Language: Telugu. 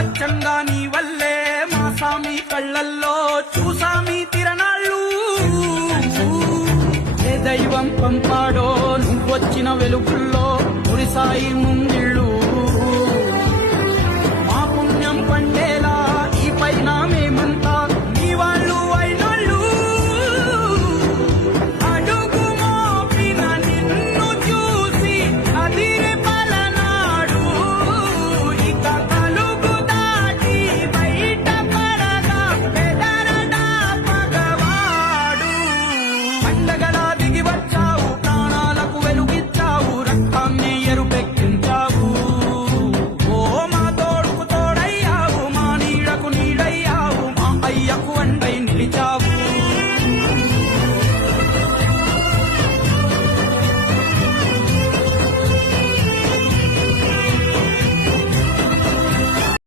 అచ్చంగా నీ వల్లే మా సామి కళ్ళల్లో చూసామి తిరణాళ్ళు. ఏ దైవం పంపాడో నువ్వొచ్చిన వెలుగుల్లో మురిసాయి ముంగిళ్ళు.